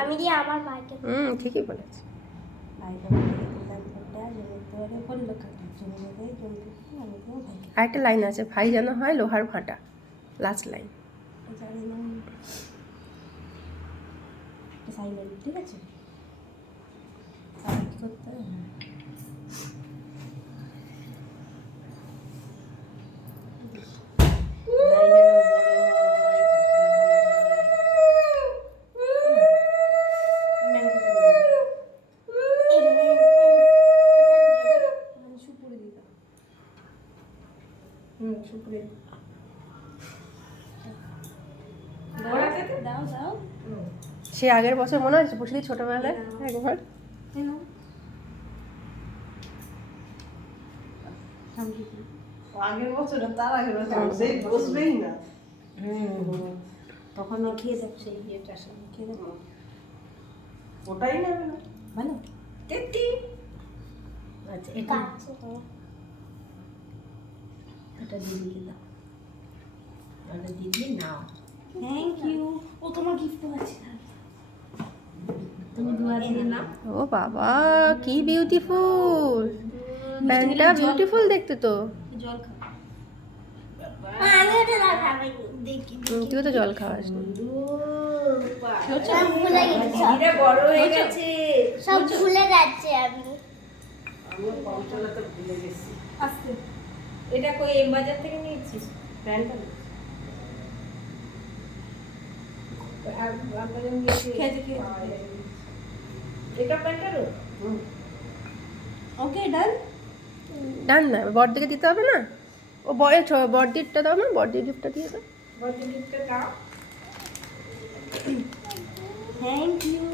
আমি দিয়ে আমার ভাইকে ঠিকই বলেছি। আরেকটা লাইন আছে, ভাই যেন হয় লোহার ভাঁটা, লাস্ট লাইন। ঠিক আছে, করতে হবে। দাও দাও। সে আগের বছর মনে আছে বসেছি ছোটবেলায় একবার। আগের বছর তার আগের বছর সেই বসবেই না। তখন খেয়ে দেব সেই ইয়েটার সঙ্গে খেয়ে দেব। ওটাই না ভালো তেতি। আচ্ছা এটা এটা দিদি দাও, এটা দিদি নাও। Thank you. ও তোমার গিফট আছে, তুমি দুয়া দিয়ে নাও। ও বাবা কি বিউটিফুল, প্যান্টটা বিউটিফুল দেখতে তো। জল খাও। আমি ওটা না খাবো দেখি। তুই তো জল খাওয়াস না। সব ভুলে গেছি, ধীরে বড় হয়ে গেছে, সব ভুলে যাচ্ছে আমি। আমি পঞ্চলাতে ভুলে গেছি। আস্তে এটা কই এম বাজার থেকে নিয়েছিস প্যান্টটা? আর বাজার নিয়েছি খেয়ে এটা প্যান্টটারও। ওকে ডান। ডান না, বড়দিকে দিতে হবে না? ও বড়দিরটা দাও না, বড়দির গিফটটা দিয়ে দাও। বড়দির গিফটটা দাও। Thank you.